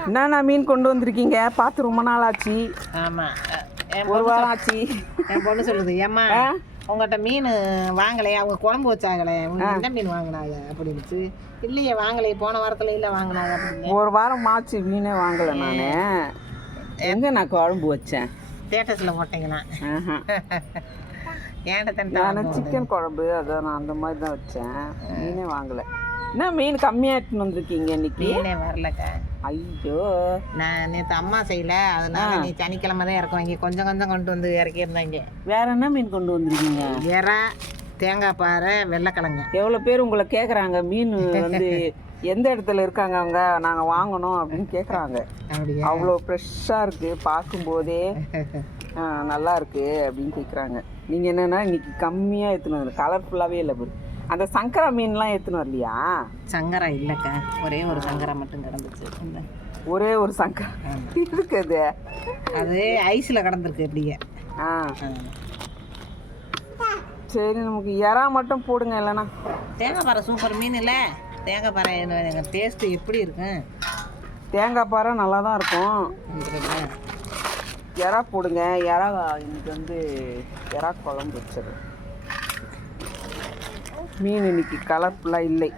என்னண்ணா மீன் கொண்டு வந்திருக்கீங்க? பார்த்து ரொம்ப நாள் ஆச்சு ஆமா. அஹ், என் ஒரு வாரம் ஆச்சு என் பொண்ணு சொல்லுது ஏம்மா? உங்கள்கிட்ட மீன் வாங்கலையே அவங்க குழம்பு வச்சாங்களே என்ன மீன் வாங்கினாங்க? அப்படின்னுச்சு. இல்லையே வாங்கலையே போன வாரத்துல இல்ல வாங்கினாங்க அப்படின்னு ஒரு வாரம் ஆச்சு மீனே வாங்கலை நான். எங்கே நான் குழம்பு வச்சேன் ஸ்டேட்டஸ்ல போட்டீங்கன்னா ஆஹா. ஏன்ட்ட நான் சிக்கன் குழம்பு அதான் நான் அந்த மாதிரி தான் வச்சேன். மீனே வாங்கலை. என்ன மீன் கம்மியாக எடுத்துன்னு வந்திருக்கீங்க இன்னைக்கு? மீனே வரலக்கா ஐயோ. நான் நேற்று அம்மா செய்யல அதனால நீ சனிக்கிழமை தான் இறக்க வாங்கி. கொஞ்சம் கொஞ்சம் கொண்டு வந்து இறக்கியிருந்தாங்க. வேற என்ன மீன் கொண்டு வந்திருக்கீங்க? எறா தேங்காய் பாறை வெள்ளைக்கிழங்கு. எவ்வளோ பேர் உங்களை கேட்குறாங்க மீன் வந்து எந்த இடத்துல இருக்காங்க அவங்க? நாங்கள் வாங்கணும் அப்படின்னு கேட்குறாங்க அவ்வளோ ஃப்ரெஷ்ஷாக இருக்குது பார்க்கும்போதே நல்லா இருக்கு அப்படின்னு கேட்குறாங்க நீங்கள் என்னென்னா இன்னைக்கு கம்மியாக எடுத்துன்னு கலர்ஃபுல்லாகவே இல்லை அந்த சங்கரா மீன்லாம் எடுத்துன்னு வரலையா? சங்கரா இல்லைக்கா. ஒரே ஒரு சங்கரா மட்டும் கிடந்துச்சு. இந்த. ஒரே ஒரு சங்கரா. இருக்கு அது அது ஐஸில் கிடந்திருக்கு அப்படியே ஆ. சரி நமக்கு இறா மட்டும் போடுங்க இல்லைன்னா. தேங்காய் பாறை சூப்பர் மீன் இல்லை? தேங்காய் பாறை எங்கள் டேஸ்ட்டு எப்படி இருக்கும் தேங்காய் பாறை நல்லா தான் இருக்கும் இறா போடுங்க. இறா இன்னைக்கு வந்து இறா குழம்பு வச்சிரு மீன் இன்னைக்கு கலர்ஃபுல்லாக இல்லை.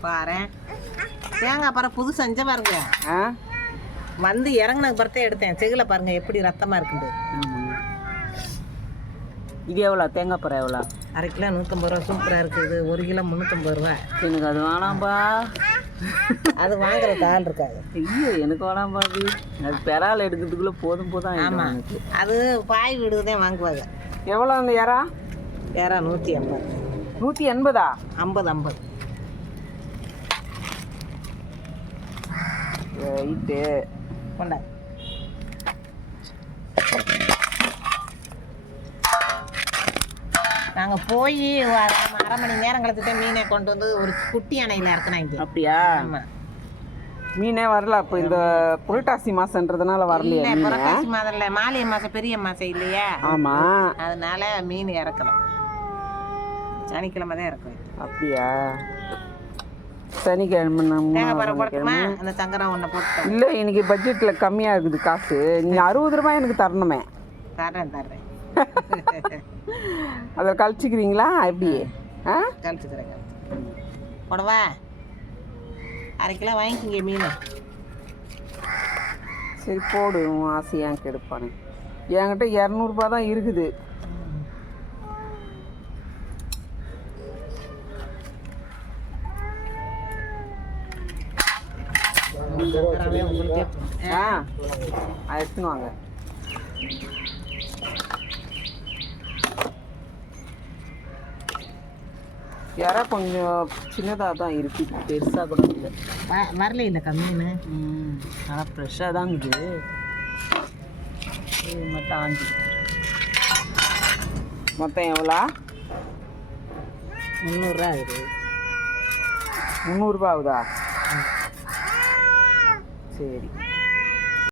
பாரு. தேங்காய் பாறை புது செஞ்ச பாருங்க. ஆ? வந்து இறங்குனதுக்கு பிறத்தே எடுத்தேன். செகில பாருங்க எப்படி ரத்தமாக இருக்குது இது எவ்வளோ? தேங்காய் பாறை எவ்வளோ? அரை கிலோ நூற்றம்பது ரூபா. சூப்பராக இருக்குது. ஒரு கிலோ முந்நூற்றம்பது ரூபா. எனக்கு அது வேணாம்பா. அது வாங்குறதுக்கு ஆள் இருக்காது. ஐயோ எனக்கு வேணாம்பா அது. அது பெறால் எடுக்கிறதுக்குள்ளே போதும் போதும் ஆமாம். அது பாய் வீடு தான் வாங்குவாங்க. எவ்வளோ அந்த இறா யாரா நூற்றி ஐம்பது. நூற்றி எண்பதா? ஐம்பது ஐம்பது. ரைட்டு கொண்டா நாங்கள் போய் அரை மணி நேரம் கழிச்சு தான் மீனை கொண்டு வந்து ஒரு குட்டி அணையில் இறக்குனாங்க அப்படியா? ஆமாம் மீனே வரல. அப்போ இந்த புரட்டாசி மாசன்றதுனால வரலையா இல்லை புரட்டாசி மாதம்ல மாலிய மாதம் பெரிய மாதம் இல்லையா. ஆமாம் அதனால மீன் இறக்கலாம் சனிக்கிழமை தான் இறக்குவேன் அப்படியா? சனிக்கிழமை நம்ம அந்த சங்கரா ஒன்றை போட்டுட்டோம். இல்லை இன்னைக்கு பட்ஜெட்டில் கம்மியாக இருக்குது காசு. நீ அறுபது ரூபாய் எனக்கு தரணுமே. தர்றேன் தர்றேன். அதில் கழிச்சிக்கிறீங்களா? எப்படி? ஆ. கழிச்சுக்கிறேன் போடவா? அரை கிலோ வாங்கிக்கிங்க மீன். சரி போடு. உன் ஆசை ஏன் கெடுப்பானு என்கிட்ட இரநூறுபா தான் இருக்குது. ஆ அது எடுத்துன்னு வாங்க. யாரா கொஞ்சம் சின்னதாக தான் இருக்குது பெருசாக கூட இல்லை. வரல இல்லைக்கா மீன் ம் ஆனால் ஃப்ரெஷ்ஷாக தான் இருக்குது. இது மட்டும் ஆஞ்சி. மொத்தம் எவ்வளோ? முந்நூறுரூவா ஆகுது. முந்நூறுரூபா ஆகுதா? சரி